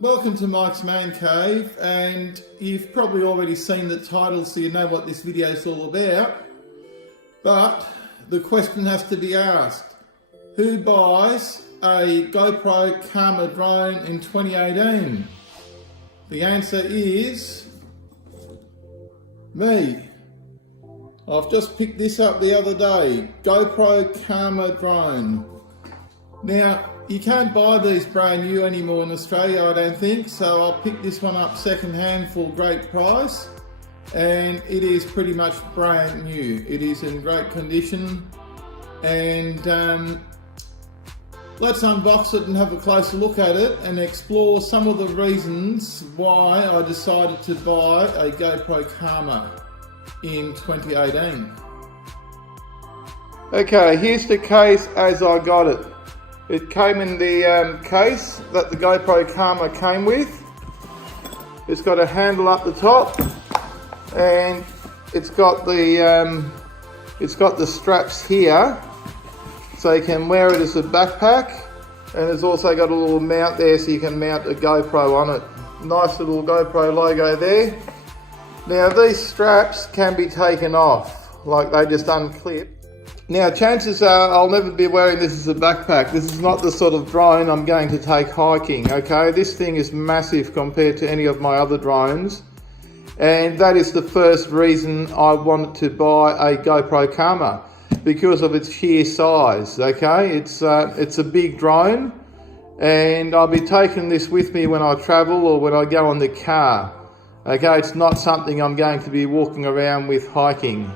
Welcome to Mike's Man Cave, and you've probably already seen the title, so you know what this video is all about. But the question has to be asked: who buys a GoPro Karma Drone in 2018? The answer is me. I've just picked this up the other day, GoPro Karma Drone. Now, you can't buy these brand new anymore in Australia, I don't think, so I picked this one up second hand for a great price, and it is pretty much brand new. It is in great condition, and let's unbox it and have a closer look at it and explore some of the reasons why I decided to buy a GoPro Karma in 2018. Okay, here's the case as I got it. It came in the case that the GoPro Karma came with. It's got a handle up the top, and it's got the straps here, so you can wear it as a backpack. And it's also got a little mount there, so you can mount a GoPro on it. Nice little GoPro logo there. Now these straps can be taken off, like they just unclip. Now, chances are I'll never be wearing this as a backpack. This is not the sort of drone I'm going to take hiking, okay? This thing is massive compared to any of my other drones. And that is the first reason I wanted to buy a GoPro Karma, because of its sheer size, okay? It's a big drone, and I'll be taking this with me when I travel or when I go on the car, okay? It's not something I'm going to be walking around with hiking.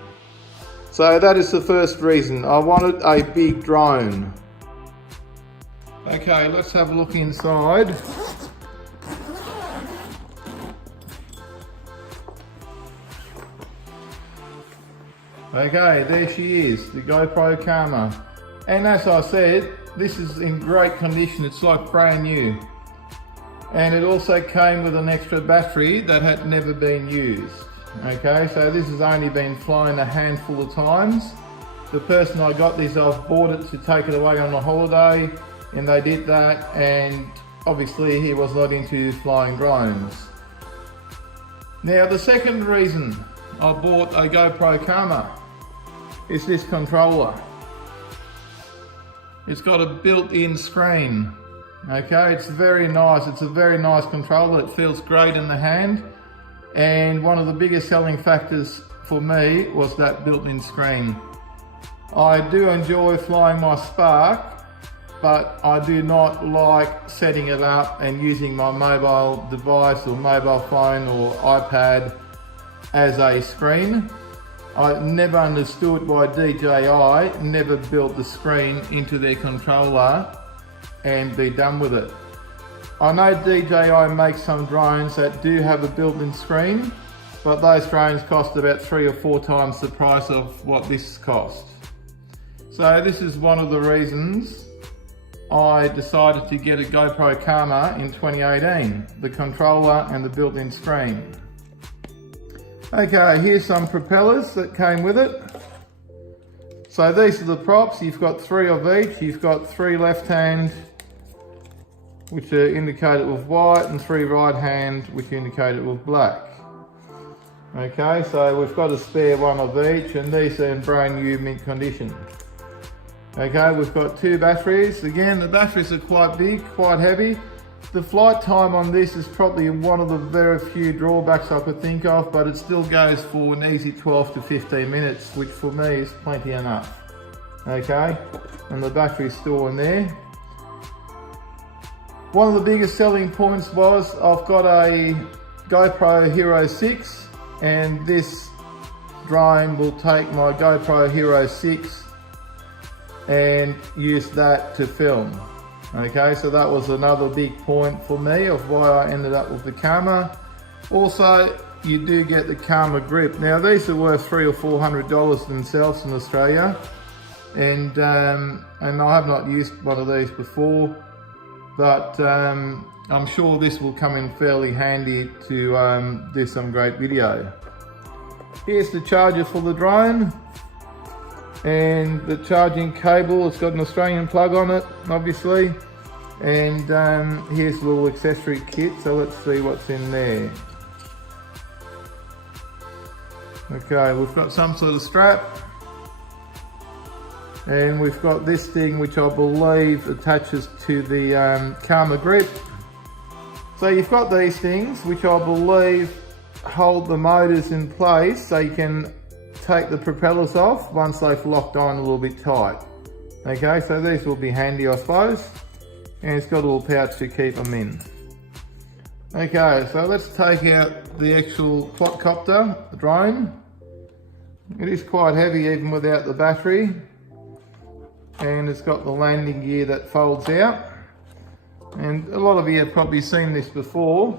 So that is the first reason. I wanted a big drone. Okay, let's have a look inside. Okay, there she is, the GoPro Karma. And as I said, this is in great condition. It's like brand new. And it also came with an extra battery that had never been used. Okay, so this has only been flown a handful of times. The person I got this off bought it to take it away on a holiday, and they did that, and obviously he was not into flying drones. Now, the second reason I bought a GoPro Karma is this controller. It's got a built-in screen. Okay, it's very nice. It's a very nice controller. It feels great in the hand. And one of the biggest selling factors for me was that built-in screen. I do enjoy flying my Spark, but I do not like setting it up and using my mobile device or mobile phone or iPad as a screen. I never understood why DJI never built the screen into their controller and be done with it. I know DJI makes some drones that do have a built-in screen, but those drones cost about 3 or 4 times the price of what this costs. So this is one of the reasons I decided to get a GoPro Karma in 2018, the controller and the built-in screen. Okay, here's some propellers that came with it. So these are the props. You've got 3 of each. You've got 3 left hand, which are indicated with white, and 3 right hand, which are indicated with black. Okay, so we've got a spare one of each, and these are in brand new mint condition. Okay, we've got 2 batteries. Again, the batteries are quite big, quite heavy. The flight time on this is probably one of the very few drawbacks I could think of, but it still goes for an easy 12 to 15 minutes, which for me is plenty enough. Okay, and the battery's still in there. One of the biggest selling points was I've got a GoPro Hero 6, and this drone will take my GoPro Hero 6 and use that to film. Okay, so that was another big point for me of why I ended up with the Karma. Also, you do get the Karma grip. Now these are worth $300 or $400 themselves in Australia, and I have not used one of these before. But I'm sure this will come in fairly handy to do some great video. Here's the charger for the drone, and the charging cable. It's got an Australian plug on it, obviously, And here's a little accessory kit, so let's see what's in there. Okay, we've got some sort of strap. And we've got this thing which I believe attaches to the Karma grip. So you've got these things which I believe hold the motors in place so you can take the propellers off once they've locked on a little bit tight. Okay, so these will be handy, I suppose. And it's got a little pouch to keep them in. Okay, so let's take out the actual quadcopter, the drone. It is quite heavy even without the battery. And it's got the landing gear that folds out. And a lot of you have probably seen this before.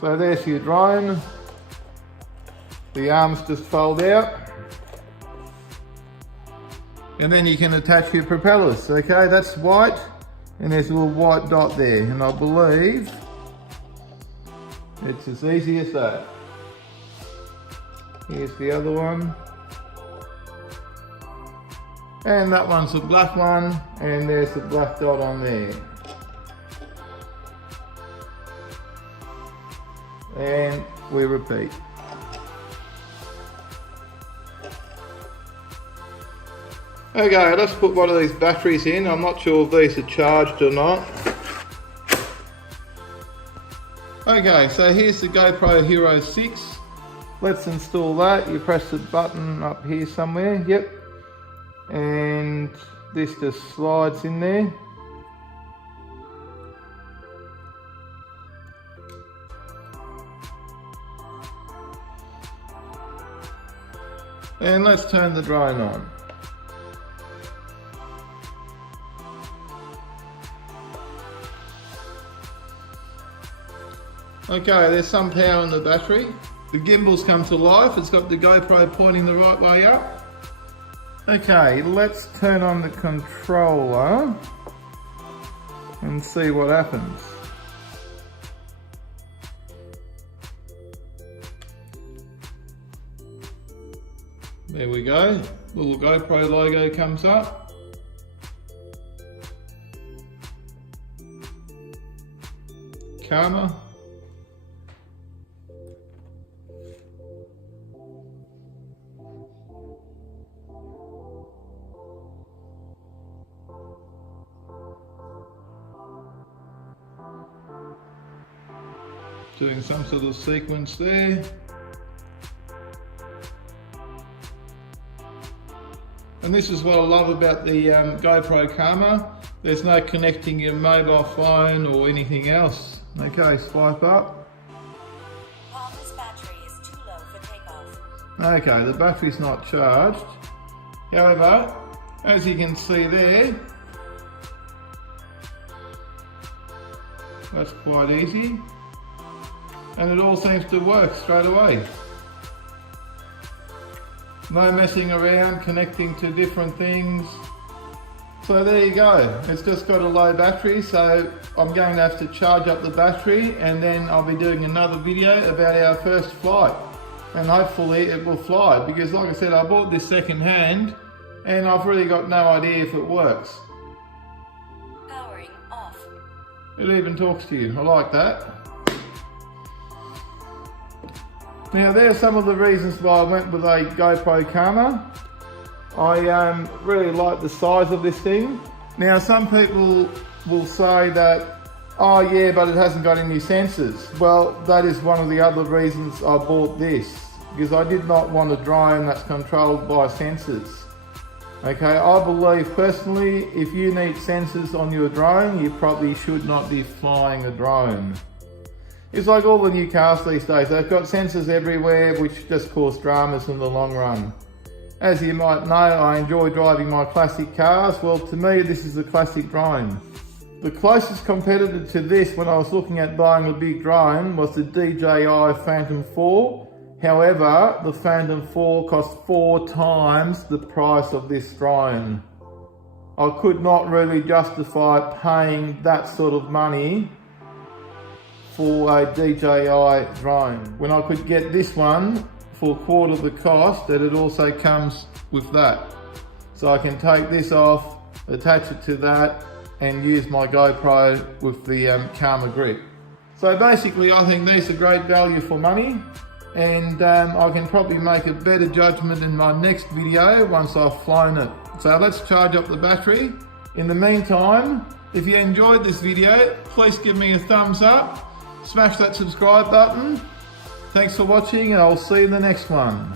So there's your drone. The arms just fold out. And then you can attach your propellers. Okay, that's white. And there's a little white dot there. And I believe it's as easy as that. Here's the other one. And that one's the black one, and there's the black dot on there. And we repeat. Okay, let's put one of these batteries in. I'm not sure if these are charged or not. Okay, so here's the GoPro Hero 6. Let's install that. You press the button up here somewhere. Yep. And this just slides in there. And let's turn the drone on. Okay, there's some power in the battery. The gimbal's come to life. It's got the GoPro pointing the right way up. Okay, let's turn on the controller and see what happens. There we go, little GoPro logo comes up. Karma. Doing some sort of sequence there. And this is what I love about the GoPro Karma. There's no connecting your mobile phone or anything else. Okay, swipe up. Karma's battery is too low for takeoff. Okay, the battery's not charged. However, as you can see there, that's quite easy. And it all seems to work straight away. No messing around, connecting to different things. So there you go. It's just got a low battery, so I'm going to have to charge up the battery, and then I'll be doing another video about our first flight. And hopefully it will fly, because like I said, I bought this second hand and I've really got no idea if it works. Powering off. It even talks to you. I like that. Now there's some of the reasons why I went with a GoPro Karma. I really like the size of this thing. Now some people will say that, oh yeah, but it hasn't got any sensors. Well, that is one of the other reasons I bought this, because I did not want a drone that's controlled by sensors. Okay, I believe personally, if you need sensors on your drone, you probably should not be flying a drone. It's like all the new cars these days, they've got sensors everywhere which just cause dramas in the long run. As you might know, I enjoy driving my classic cars. Well, to me this is a classic drone. The closest competitor to this when I was looking at buying a big drone was the DJI Phantom 4. However, the Phantom 4 cost 4 times the price of this drone. I could not really justify paying that sort of money for a DJI drone when I could get this one for a quarter of the cost, that it also comes with that. So I can take this off, attach it to that, and use my GoPro with the Karma grip. So basically I think these are great value for money, and I can probably make a better judgment in my next video once I've flown it. So let's charge up the battery. In the meantime, if you enjoyed this video, please give me a thumbs up, smash that subscribe button. Thanks for watching, and I'll see you in the next one.